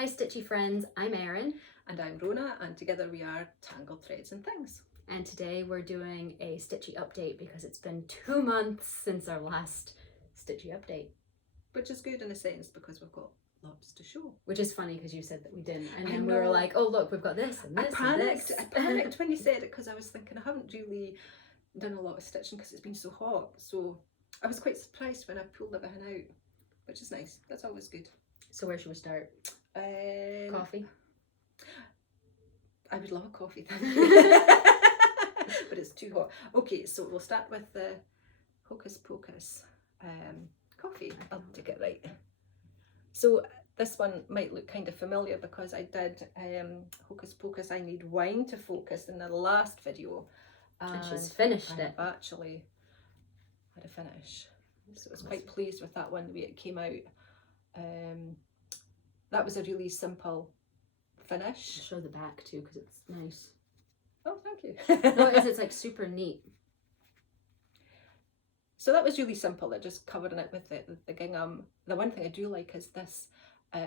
Hi Stitchy friends, I'm Erin. And I'm Rona, and together we are Tangled Threads and Things. And today we're doing a Stitchy update because it's been 2 months since our last Stitchy update. Which is good in a sense because we've got lots to show. Which is funny because you said that we didn't, and then we were like, oh look, we've got this and this I this. panicked when you said it because I was thinking I haven't really done a lot of stitching because it's been so hot. So I was quite surprised when I pulled everything out, which is nice. That's always good. So where should we start? Coffee? I would love a coffee, thank you. But it's too hot. Okay, so we'll start with the Hocus Pocus coffee. I'll take it right. So this one might look kind of familiar because I did Hocus Pocus I Need Wine to Focus in the last video. And she's finished it. I've actually had a finish. So I was quite pleased with that one, the way it came out. That was a really simple finish. I'll show the back too because it's nice. Oh, thank you. No, it is. It's like super neat. So that was really simple. Just covering it with the gingham. The one thing I do like is this.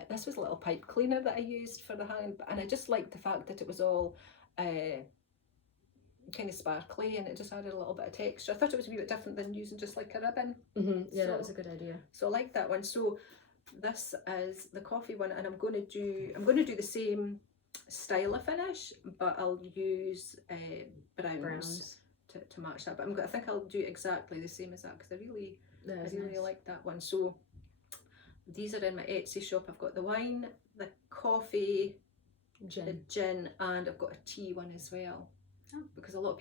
This was a little pipe cleaner that I used for the hand, and I just liked the fact that it was all kind of sparkly, and it just added a little bit of texture. I thought it was a wee bit different than using just like a ribbon. Yeah, so, that was a good idea. So I like that one. So this is the coffee one, and I'm going to do the same style of finish, but I'll use browns. To match that, but I think I'll do exactly the same as that because I really nice. like that one. So these are in my Etsy shop. I've got the wine, the coffee, the gin, and I've got a tea one as well. Oh. Because a lot of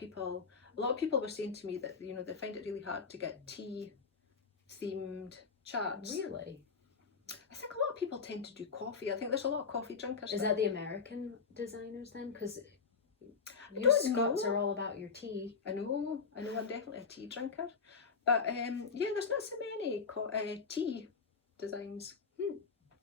people were saying to me that they find it really hard to get tea themed charts. Really? I think a lot of people tend to do coffee. I think there's a lot of coffee drinkers. Is that the American designers then? Because you Scots are all about your tea. I know. I'm definitely a tea drinker. But yeah, there's not so many tea designs.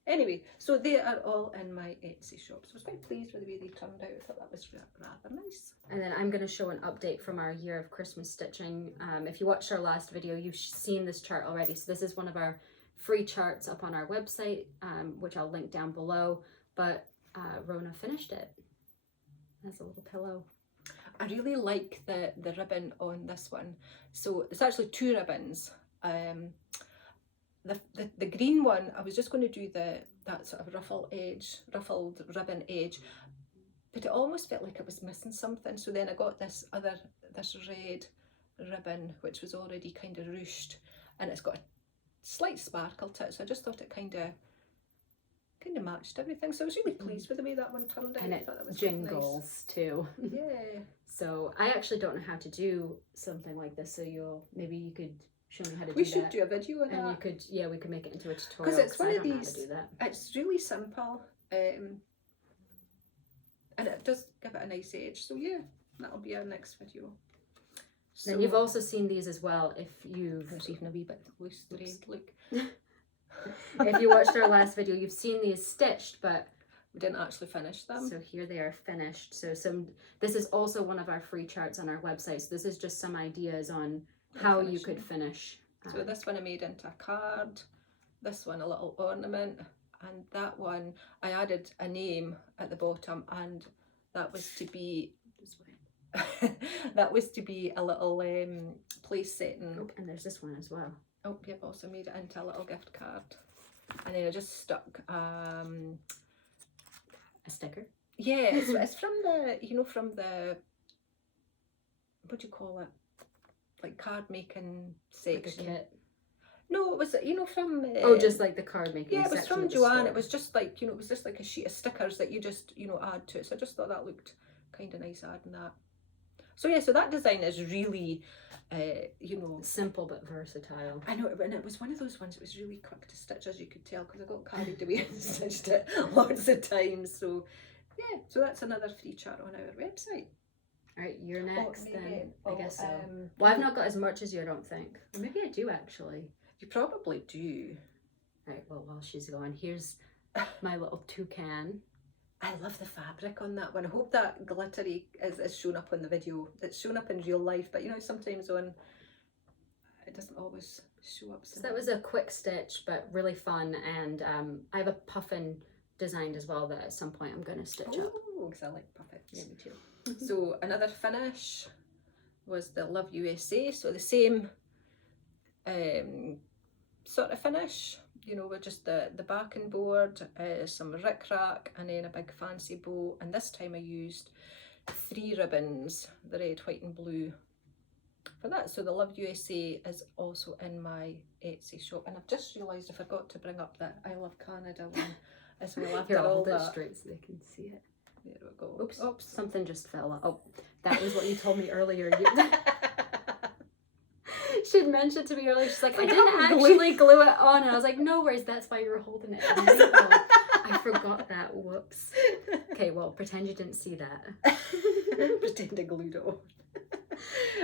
Anyway, so they are all in my Etsy shop. So I was quite pleased with the way they turned out. I thought that was rather nice. And then I'm going to show an update from our year of Christmas stitching. If you watched our last video, you've seen this chart already. So this is one of our free charts up on our website, which I'll link down below. But Rona finished it. That's a little pillow. I really like the ribbon on this one. So it's actually 2 ribbons. The green one, I was just going to do that sort of ruffled ribbon edge, but it almost felt like it was missing something. So then I got this red ribbon, which was already kind of ruched, and it's got a slight sparkle to it. So I just thought it kind of matched everything. So I was really pleased with the way that one turned out. And it jingles nice. Too. Yeah. So I actually don't know how to do something like this. So maybe you could show me how to do that. We should do a video on that. And we could make it into a tutorial. Because it's one of these. Do that. It's really simple, and it does give it a nice edge. So yeah, that'll be our next video. So, then you've also seen these as well. If you've even a wee bit loose thread, look. If you watched our last video, you've seen these stitched, but we didn't actually finish them. So here they are finished. So this is also one of our free charts on our website. So this is just some ideas on how you could finish. So this one I made into a card, this one a little ornament, and that one I added a name at the bottom, and that was to be that was to be a little place setting. Oh, and there's this one as well. Oh, yeah, I've also made it into a little gift card. And then I just stuck a sticker. Yeah, it's from the what do you call it? Like card making section. Like a kit. No, it was from just like the card making. Yeah, it was from Joanne. It was just like it was just like a sheet of stickers that you just add to it. So I just thought that looked kind of nice adding that. So yeah, so that design is really simple but versatile. I know, and it was one of those ones that was really quick to stitch, as you could tell, because I got carried away and stitched it lots of times. So yeah, so that's another free chart on our website. All right, you're next then. I guess so. Well, I've not got as much as you, I don't think. Or maybe I do actually. You probably do. Right, well, while she's going, here's my little toucan. I love the fabric on that one. I hope that glittery is shown up on the video. It's shown up in real life, but sometimes it doesn't always show up. So that was a quick stitch, but really fun. And I have a puffin designed as well that at some point I'm going to stitch up. Oh, because I like puppets. Yeah, me too. So another finish was the Love USA. So the same sort of finish, you know, with just the backing board, some rickrack, and then a big fancy bow. And this time I used 3 ribbons, the red, white and blue for that. So the Love USA is also in my Etsy shop. And I've just realised I forgot to bring up that I Love Canada one as well after Here, I'll all hold it that. straight so they can see it. There we go. Oops. Oops. Something just fell out. Oh, that was what you told me earlier. She'd mentioned to me earlier, she's like, I didn't actually glue it on. And I was like, no worries, that's why you were holding it. I forgot that. Whoops. Okay, well, pretend you didn't see that. Pretend I glued it on.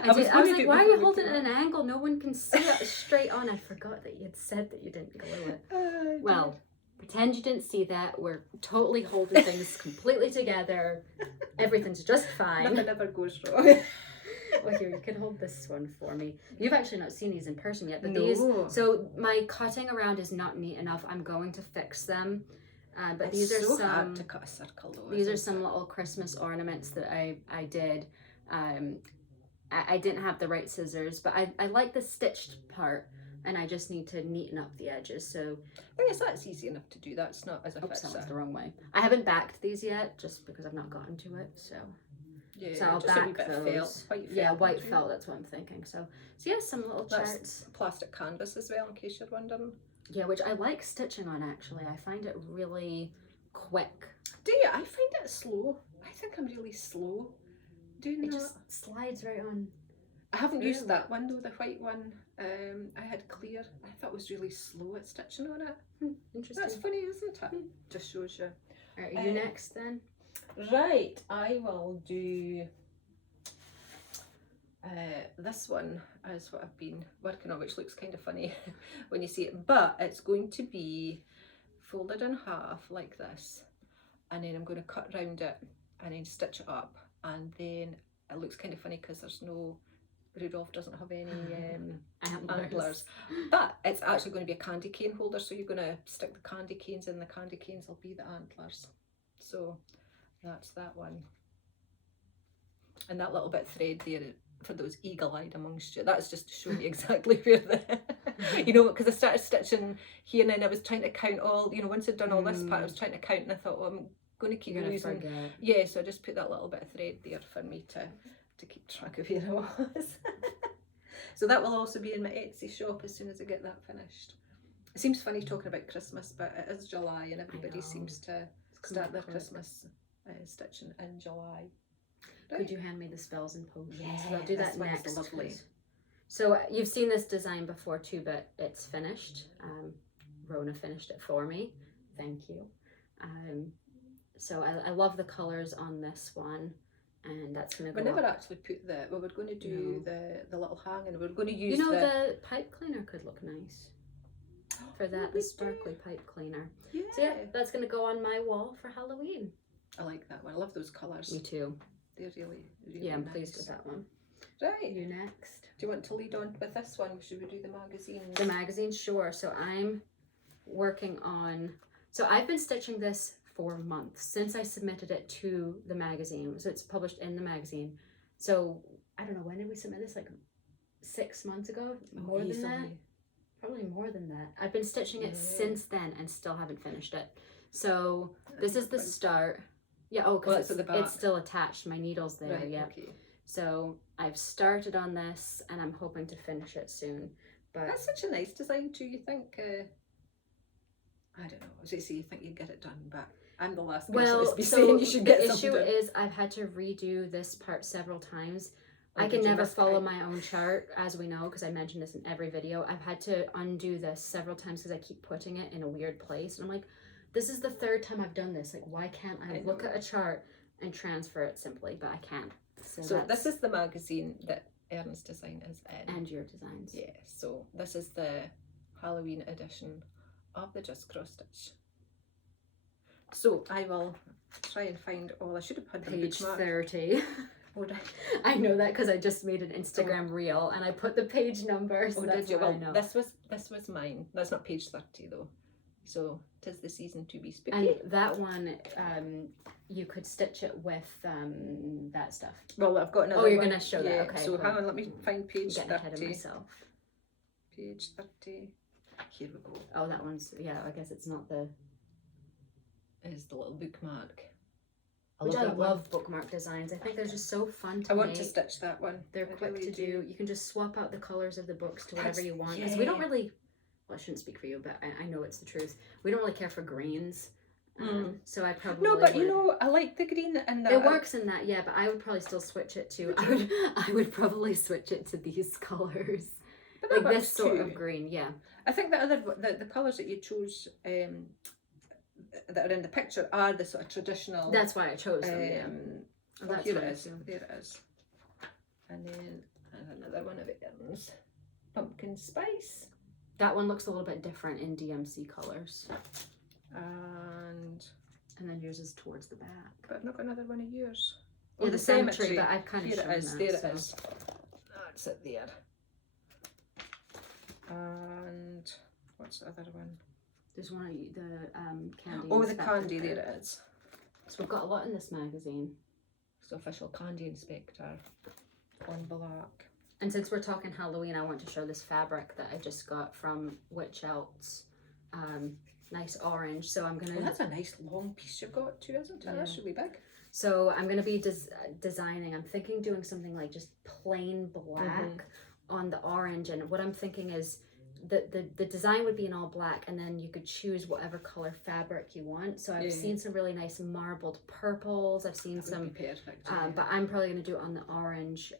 I was like, why are you holding it at an angle? No one can see it straight on. I forgot that you had said that you didn't glue it. Well, pretend you didn't see that. We're totally holding things completely together. Everything's just fine. Nothing ever goes wrong. Well, here, you can hold this one for me. You've actually not seen these in person yet, but No. these, so my cutting around is not neat enough. I'm going to fix them. But It's these are so some, hard to cut a circle though. these are isn't some it? little Christmas ornaments that I did. I didn't have the right scissors, but I like the stitched part, and I just need to neaten up the edges. So I guess that's easy enough to do. That's not as a oops, that was fixer. the wrong way. I haven't backed these yet, just because I've not gotten to it. So Yeah, so I'll just a wee back bit of those. felt, white felt. Yeah, white would you? felt. That's what I'm thinking. So yeah, some little That's charts. plastic canvas as well, in case you're wondering. Yeah, which I like stitching on actually. I find it really quick. Do you? I find it slow. I think I'm really slow doing It that. just slides right on. I haven't used Really? that one though, the white one. I had clear. I thought it was really slow at stitching on it. Interesting. That's funny, isn't it? Just shows you. Alright, are you next then? Right, I will do this one is what I've been working on, which looks kind of funny when you see it, but it's going to be folded in half like this, and then I'm going to cut round it and then stitch it up, and then it looks kind of funny because there's no, Rudolph doesn't have any antlers, but it's actually going to be a candy cane holder, so you're going to stick the candy canes in, the candy canes will be the antlers. So that's that one. And that little bit of thread there, for those eagle-eyed amongst you, that's just to show you exactly where the, you know, because I started stitching here and then I was trying to count all, you know, once I'd done all this part, I was trying to count and I thought, oh, I'm going to keep You're gonna losing. forget. Yeah, so I just put that little bit of thread there for me to keep track of where I was. So that will also be in my Etsy shop as soon as I get that finished. It seems funny talking about Christmas, but it is July and everybody seems to start their Christmas stitching in July. Right. Could you hand me the spells and potions? Yeah, I'll do this that one's next. lovely. 'Cause- So you've seen this design before too, but it's finished. Rona finished it for me. Thank you. So I love the colors on this one, and that's gonna go. We never up. actually put the. We were going to do the little hang, and we were going to use. You know, the pipe cleaner could look nice for that. The sparkly pipe cleaner. Yeah. So yeah, that's gonna go on my wall for Halloween. I like that one. I love those colours. Me too. They're really, really Yeah, I'm nice. pleased with that one. Right. You next. Do you want to lead on with this one? Should we do the magazines? The magazine, sure. So I'm working on. So I've been stitching this for months since I submitted it to the magazine. So it's published in the magazine. So I don't know, when did we submit this? Like 6 months ago? More than that? Probably more than that. I've been stitching it since then and still haven't finished it. So this is the start. Yeah, oh, because it's still attached. My needle's there, Right, yeah. okay. So I've started on this and I'm hoping to finish it soon. But That's such a nice design too. You think, I don't know, as I say, you think you'd get it done, but I'm the last person to be saying you should get the something issue done. is I've had to redo this part several times. Oh, I can did you never miss follow time? my own chart, as we know, because I mentioned this in every video. I've had to undo this several times because I keep putting it in a weird place. And I'm like, this is the third time I've done this. Like, why can't I look at a chart and transfer it simply? But I can't. So this is the magazine that Erin's design is in. And your designs. Yeah, so this is the Halloween edition of the Just Cross Stitch. So I will try and find all. I should have put Page bookmark. 30. Oh, did I know that because I just made an Instagram reel and I put the page number. So oh, that's did you? why I Well, know. this was mine. That's not page 30 though. So 'tis the season to be spooky. And that one, you could stitch it with that stuff. Well, I've got another Oh, you're one. going to show that. Okay. So cool. hang on, let me find page Getting ahead of 30. myself. Page 30. Here we go. Oh, that one's, yeah, I guess it's not the... Is the little bookmark. I love bookmark designs. I think they're just so fun to I want make. to stitch that one. They're quick really to do. You can just swap out the colours of the books to whatever That's- you want. Because we don't yeah. really... Well, I shouldn't speak for you, but I know it's the truth. We don't really care for greens. So I probably No, but would. you know, I like the green and the... It works in that, yeah, but I would probably still switch it to... I would probably switch it to these colours. But that Like this works sort too. of green, yeah. I think the colours that you chose that are in the picture are the sort of traditional... That's why I chose them, yeah. Oh, That's here what it I is. feel. There it is. And then another one of it is pumpkin spice. That one looks a little bit different in DMC colours. And then yours is towards the back. but I've not got another one of yours. Yeah, the cemetery, but I've kind of Here shown it is. that, There so. it is. That's it there. And what's the other one? There's one of the candy. Oh, the inspector candy. there. There it is. So we've got a lot in this magazine. It's the official candy inspector on black. And since we're talking Halloween, I want to show this fabric that I just got from Witch Elt's. Nice orange. So I'm gonna. Well, that's a nice long piece you've got too, isn't it? Yeah. That's really big. So I'm gonna be designing. I'm thinking doing something like just plain black on the orange. And what I'm thinking is the design would be in all black, and then you could choose whatever color fabric you want. So I've seen some really nice marbled purples. I've seen That some. would be perfect. But I'm probably gonna do it on the orange,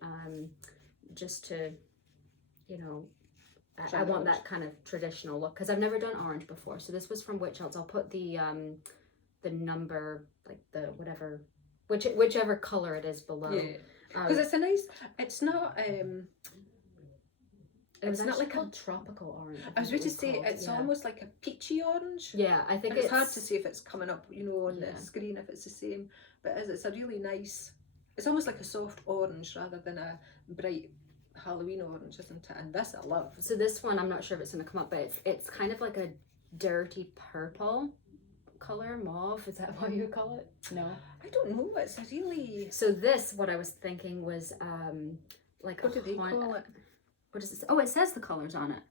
just to, you know. I want that kind of traditional look because I've never done orange before. So this was from Witch Elt's. I'll put the number, like the whatever, whichever color it is below. Yeah, because it's a nice. It's not. It's not like called tropical orange. I was think going it to say called, it's yeah. almost like a peachy orange. Yeah, I think And it's hard to see if it's coming up, you know, on Yeah. the screen if it's the same. But it's a really nice. It's almost like a soft orange rather than a bright Halloween orange, isn't it? And this I love. So this one, I'm not sure if it's going to come up, but it's kind of like a dirty purple color, mauve. Is that what you call it? No. I don't know. It's a really. So this, what I was thinking was like What do they call it? What does it say? Oh, it says the colors on it.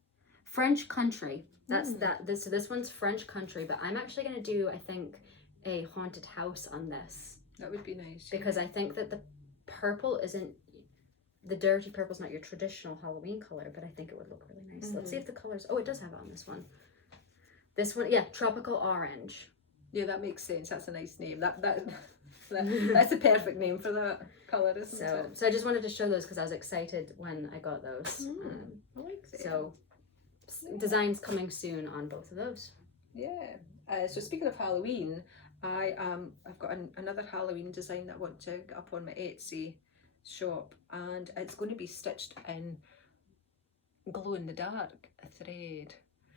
French country. That's that. So this one's French country, but I'm actually going to do, I think, a haunted house on this. That would be nice. Because I think that the purple isn't, the dirty purple's not your traditional Halloween color, but I think it would look really nice. Let's see if the colors, oh, it does have it on this one. This one, yeah, tropical orange. Yeah, that makes sense. That's a nice name. That's a perfect name for that colour, isn't it? So I just wanted to show those because I was excited when I got those. I like that. So designs coming soon on both of those. Yeah. So speaking of Halloween, I've got another Halloween design that I want to get up on my Etsy shop, and it's going to be stitched in glow in the dark thread.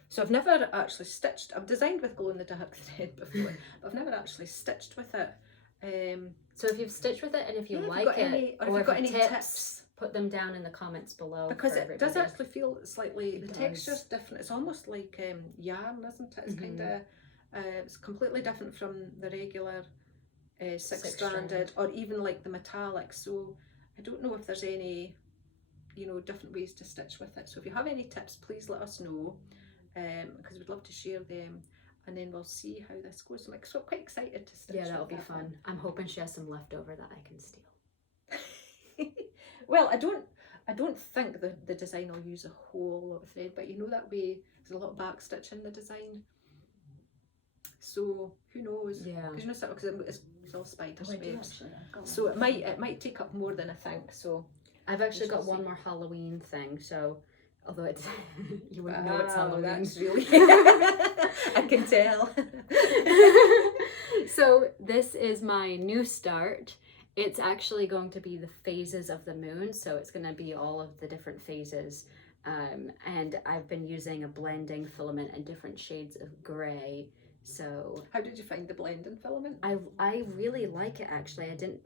So I've never actually stitched. I've designed with glow in the dark thread before, but I've never actually stitched with it. So if you've stitched with it and if you have like got it, any- or or have you if got you any tips, tips? put them down in the comments below. Because for it does everybody. actually feel slightly, It the does. texture's different. It's almost like yarn, isn't it? It's kind of, it's completely different from the regular six-stranded, or even like the metallic. So I don't know if there's any, you know, different ways to stitch with it. So if you have any tips, please let us know, because we'd love to share them. And then we'll see how this goes. So I'm quite excited to stitch. Yeah, that'll with be that fun. one. I'm hoping she has some leftover that I can steal. Well, I don't think the design will use a whole lot of thread, but you know that way there's a lot of back stitch in the design. So who knows? Yeah. Because you know, because it's all spiders' Oh, I do webs. actually. I've got So one. it might take up more than I think. So I've actually got We'll one see. more Halloween thing. So although it's you wouldn't know it's Halloween. That's really I can tell. So this is my new start. It's actually going to be the phases of the moon. So it's going to be all of the different phases. And I've been using a blending filament in different shades of grey. So How did you find the blending filament? I really like it actually. I didn't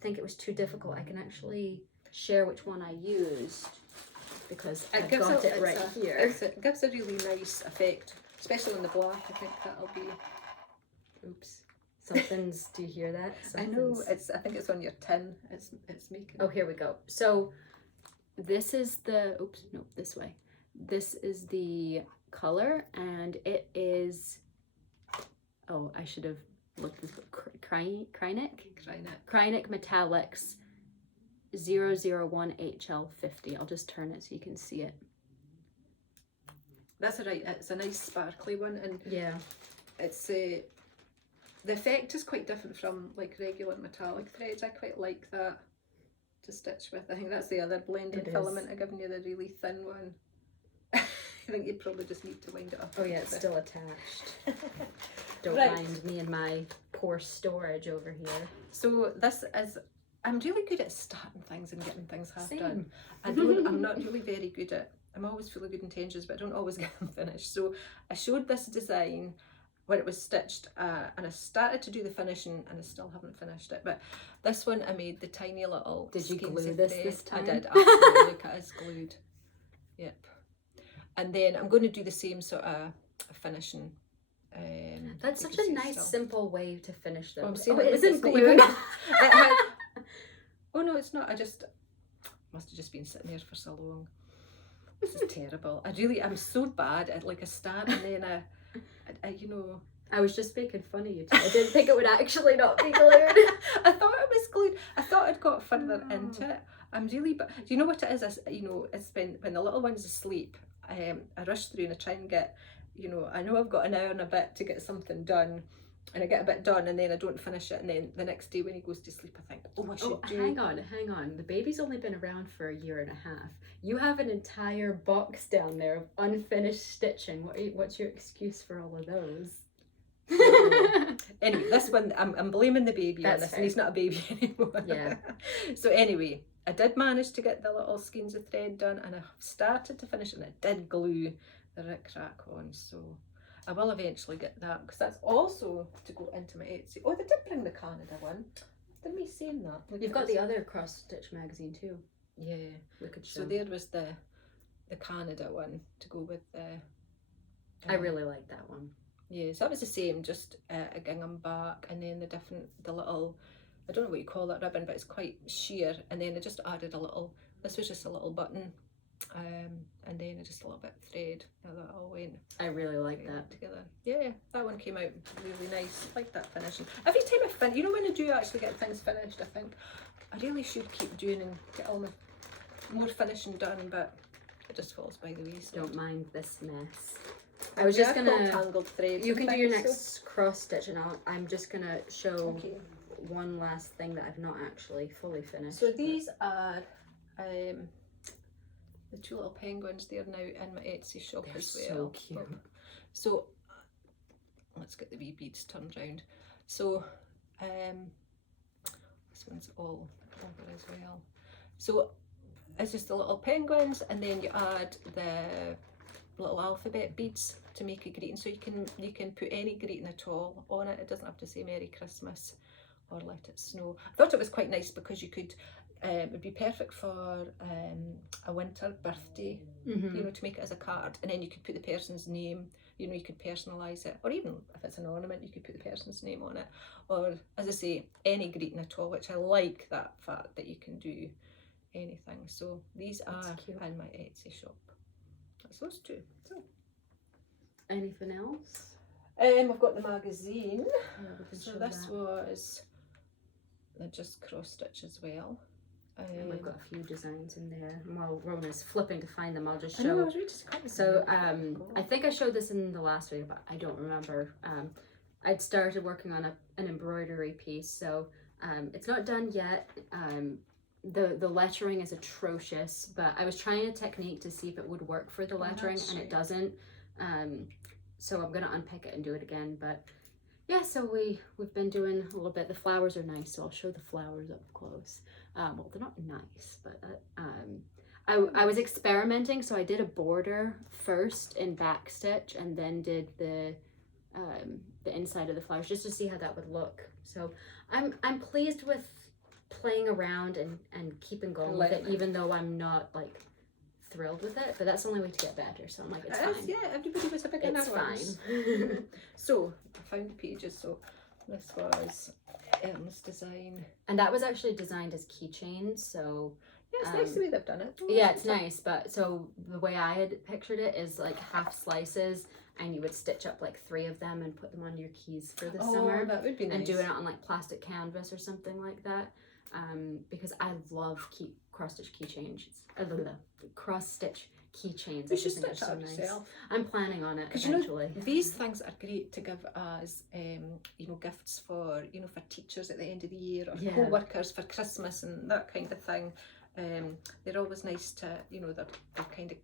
think it was too difficult. I can actually share which one I used because I've got it right here. It gives a really nice effect especially on the black. I think that'll be. Oops. Something's, do you hear that? I know, I think it's on your tin. It's making. Oh, here we go. So this is the, oops, no, this way. This is the color, and it is, oh, I should have looked this up. Krynic Metallics 001 HL50. I'll just turn it so you can see it. That's right. It's a nice sparkly one, and yeah, it's the effect is quite different from like regular metallic threads. I quite like that to stitch with. I think that's the other blending filament I've given you, the really thin one. I think you probably just need to wind it up. Oh yeah, it's still attached. Don't Right. mind me and my poor storage over here. So this is, I'm really good at starting things and getting things half Same. done. I'm not really very good at, I'm always full of good intentions, but I don't always get them finished. So I showed this design when it was stitched, and I started to do the finishing, and I still haven't finished it. But this one I made the tiny little. Did you skeins glue of this thread. this time? I did. Absolutely. Look, it is glued. Yep. And then I'm going to do the same sort of finishing. That's you such can a see nice, still. simple way to finish them. I'm Oh, saying it it isn't it's not glued. even- Oh no, it's not. I just must have just been sitting there for so long. This is terrible. I'm so bad at like a start, and then I you know. I was just making fun of you too. I didn't think it would actually not be glued. I thought it was glued. I thought I'd got further into it. I'm really, but do you know what it is? It's when the little one's asleep. I rush through and I try and get, I know I've got an hour and a bit to get something done, and I get a bit done, and then I don't finish it, and then the next day when he goes to sleep, I think, I should do. Hang on. The baby's only been around for a year and a half. You have an entire box down there of unfinished stitching. What's your excuse for all of those? Anyway, this one I'm blaming the baby on That's this, fair. and he's not a baby anymore. Yeah. So anyway, I did manage to get the little skeins of thread done, and I started to finish it, and I did glue the rick rack on. So I will eventually get that, because that's also to go into my Etsy. Oh, they did bring the Canada one. Didn't me saying that? Look You've at got this. the other cross stitch magazine too. Yeah. We could show. So there was the Canada one to go with the. I really like that one. Yeah, so that was the same, just a gingham back, and then the little, I don't know what you call that ribbon, but it's quite sheer, and then I just added a little, this was just a little button, and then just a little bit of thread, and that all went I really like that. together. Yeah, that one came out really nice. I like that finishing. Every time I finish, when I do actually get things finished, I think I really should keep doing and get all my more finishing done, but it just falls by the wayside. Don't mind this mess. I was just gonna. tangled threads. You and can do your things, next cross stitch, and I'm just gonna show Okay. one last thing that I've not actually fully finished. So these are the two little penguins. They're now in my Etsy shop They're as so well. cute. So let's get the wee beads turned round. So this one's all over as well. So it's just the little penguins, and then you add the little alphabet beads to make a greeting. So you can put any greeting at all on it. It doesn't have to say Merry Christmas or Let It Snow. I thought it was quite nice because you could, it would be perfect for a winter birthday, Mm-hmm. to make it as a card, and then you could put the person's name. You could personalise it, or even if it's an ornament, you could put the person's name on it, or as I say, any greeting at all, which I like that fact that you can do anything. So these That's are cute. in my Etsy shop. That's those two. So Anything else? I've got the magazine. Yeah, we can So show this that. was the just cross stitch as well. And we've got a few designs in there. And while Rona's flipping to find them, I'll just I know, I show. was really just quite So I think I showed this in the last video, but I don't remember. I'd started working on an embroidery piece, so it's not done yet. The lettering is atrocious, but I was trying a technique to see if it would work for the lettering, and it doesn't. So I'm gonna unpick it and do it again. But yeah, so we've been doing a little bit. The flowers are nice, so I'll show the flowers up close. Well, they're not nice, but I was experimenting, so I did a border first in backstitch, and then did the inside of the flowers just to see how that would look. So I'm pleased with playing around and keeping going with it, even though I'm not like thrilled with it, but that's the only way to get better. So I'm like, it's It fine. is, yeah, everybody was a beginner It's once. fine. So I found the pages. So this was Ellen's design. And that was actually designed as keychains. So Yeah, it's nice the way they've done it. yeah, it's nice. But so the way I had pictured it is like half slices, and you would stitch up like 3 of them and put them on your keys for the summer. That would be nice. And doing it on like plastic canvas or something like that. Because I love cross-stitch keychains. Cross-stitch keychains. You should stitch that yourself. I'm planning on it Because eventually. These things are great to give as gifts for for teachers at the end of the year, or co-workers for Christmas and that kind of thing. They're always nice to they're kind of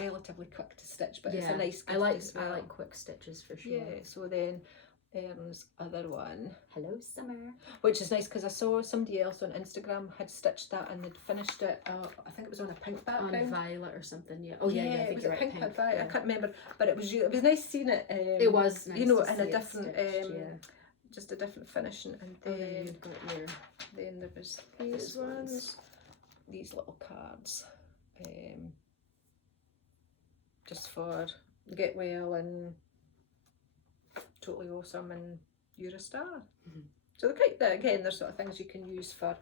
relatively quick to stitch, but it's a nice gift as well. I like quick stitches for sure. Yeah. So then Ern's other one. Hello Summer. Which is nice because I saw somebody else on Instagram had stitched that and they'd finished it. I think it was on a pink background. On violet or something. Yeah. Oh yeah. I think it was you're a right. pink. I can't remember, but it was nice seeing it. It was nice. in to a see it different stitched, just a different finishing. And then you've got your. Then there was these ones, these little cards, just for get well and totally awesome and you're a star. So they're sort of things you can use for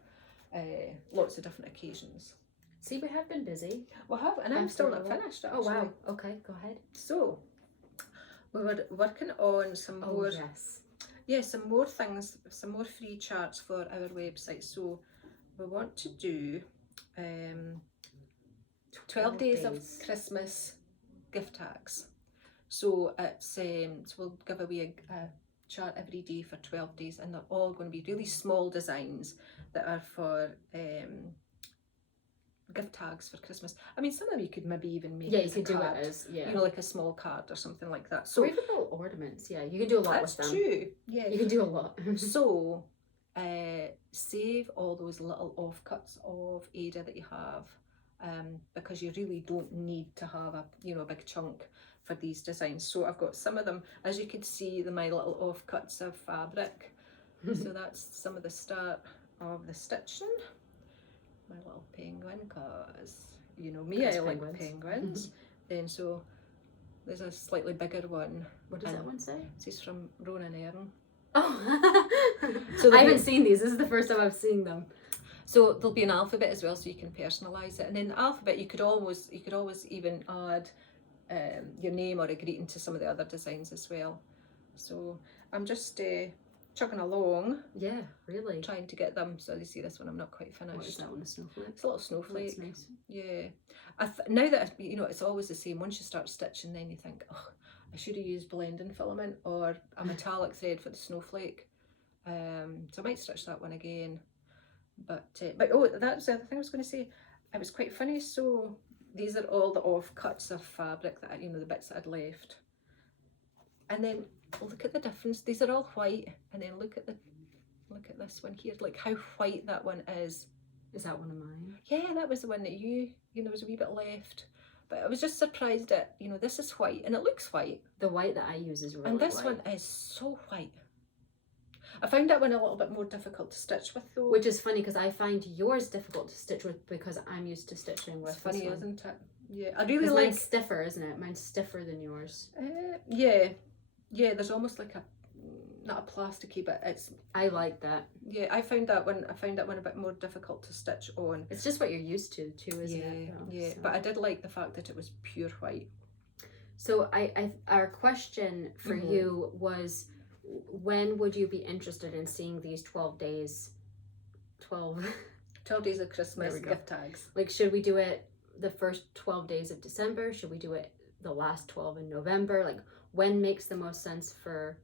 lots of different occasions. See, we have been busy. We have, and I'm still not finished actually. Oh wow, okay, go ahead. So we were working on some more some more things, some more free charts for our website. So we want to do 12 days of Christmas gift tags. So it's so we'll give away a chart every day for 12 days, and they're all going to be really small designs that are for gift tags for Christmas. I mean, some of them you could maybe even make you could do it as like a small card or something like that. So or even little ornaments. Yeah, you can do a lot with them. That's true. Yeah, you can do a lot. So save all those little offcuts of Ada that you have, because you really don't need to have a big chunk for these designs. So I've got some of them, as you can see, my little offcuts of fabric. So that's some of the start of the stitching. My little penguin, because me, I like penguins. Then so there's a slightly bigger one. What does that one say? This is from Ronan Erin. Oh, so I haven't seen these. This is the first time I've seen them. So there'll be an alphabet as well, so you can personalise it. And then the alphabet, you could always even add your name or a greeting to some of the other designs as well. So I'm just chugging along. Yeah, really. Trying to get them. So you see this one, I'm not quite finished. What is that one, a snowflake? It's a little snowflake. Oh, that's nice. Yeah. Now that it's always the same. Once you start stitching, then you think, oh, I should have used blending filament or a metallic thread for the snowflake. So I might stitch that one again. But oh, that's the other thing I was going to say. It was quite funny. So these are all the offcuts of fabric that the bits that I'd left. And then look at the difference. These are all white, and then look at this one here. Like how white that one is. Is that one of mine? Yeah, that was the one that there was a wee bit left. But I was just surprised that this is white and it looks white. The white that I use is really white. And this one is so white. I found that one a little bit more difficult to stitch with though. Which is funny because I find yours difficult to stitch with because I'm used to stitching with. It's funny, this one. Isn't it? Yeah, I really like. Mine's stiffer, isn't it? Mine's stiffer than yours. Yeah. There's almost like not a plasticky, but it's. I like that. Yeah, I found that one a bit more difficult to stitch on. It's just what you're used to too, isn't it? Yeah, so. But I did like the fact that it was pure white. So our question for you was, when would you be interested in seeing these 12 days? 12 days of Christmas gift tags. Like, should we do it the first 12 days of December? Should we do it the last 12 in November? Like, when makes the most sense for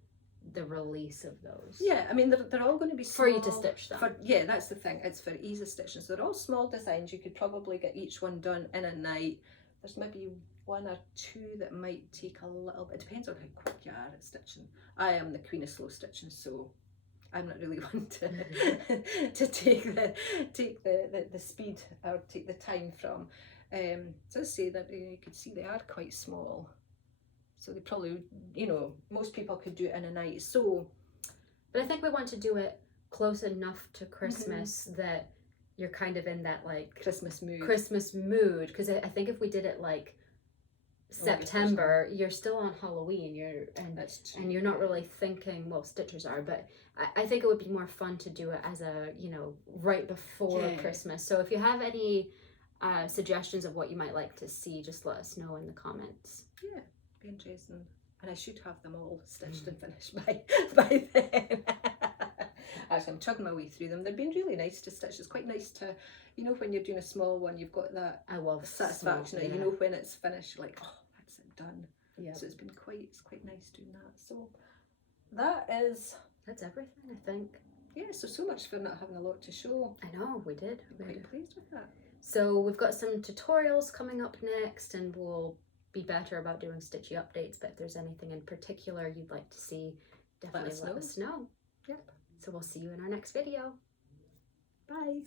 the release of those? Yeah, I mean, they're all going to be small. For you to stitch them. That's the thing. It's for ease of stitching. So they're all small designs. You could probably get each one done in a night. There's maybe 1 or 2 that might take a little bit. It depends on how quick you are at stitching. I am the queen of slow stitching, so I'm not really one to take the speed or take the time from. So I say that you could see they are quite small. So they probably, most people could do it in a night. So, but I think we want to do it close enough to Christmas that you're kind of in that like Christmas mood. Because I think if we did it like September, you're still on Halloween, and you're not really thinking, well, Stitchers are, but I think it would be more fun to do it as a, you know, right before Christmas. So if you have any suggestions of what you might like to see, just let us know in the comments. Yeah, be interesting. And I should have them all stitched and finished by then. Actually, I'm chugging my way through them. They've been really nice to stitch. It's quite nice to, you know, when you're doing a small one, you've got that satisfaction. You know, when it's finished, you're like, oh, that's it, done. Yeah. So it's quite nice doing that. So that's everything, I think. Yeah. So much for not having a lot to show. I know, we did. I'm quite pleased with that. So we've got some tutorials coming up next, and we'll be better about doing stitchy updates. But if there's anything in particular you'd like to see, definitely let us know. Yep. So we'll see you in our next video. Bye.